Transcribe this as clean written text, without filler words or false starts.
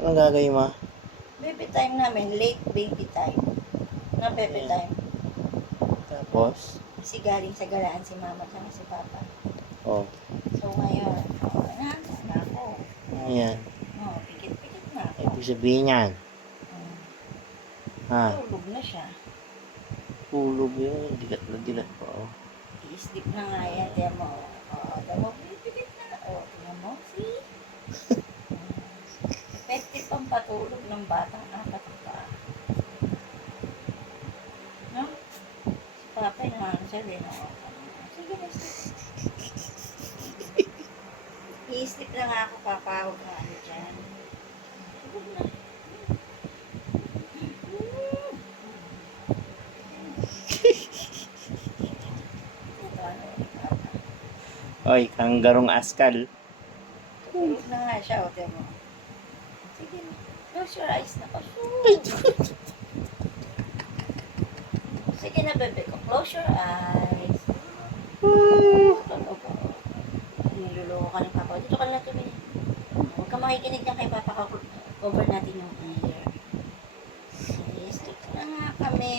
Anong gagawin mo? Baby time namin, late baby time. Na baby Ayan. time. Tapos? Kasi galing sa galaan si mama at si papa. Oh. So ngayon, nahanda na ako. Ayan. Pikit-pikit na ako. Ibig sabihin yan. Hmm, Ha? Tulog na siya. Tulog yun. Dilat na dilat pa. Oh. I-sleep na nga yan. Tiyan mo. Tiyan mo, pikit na. Tiyan mo, see? Effective ang patulog ng batang apat pa. No? Si Papa, naman siya din. Sige na, sleep. I-sleep na nga ako, Papa. Huwag na ano dyan. Tulog na. Ito, ano, Papa. Oy, kanggarong askal. Tulog na nga siya. Tiyan mo. Sige na. Close your eyes na. Sige na, bebe ko. Close your eyes. Tulog ako. Niluloko ka ng papa. Dito ka na tumingin. Huwag ka makikinig niya kay papa. Cover natin yung ear. Sleep na nga kami.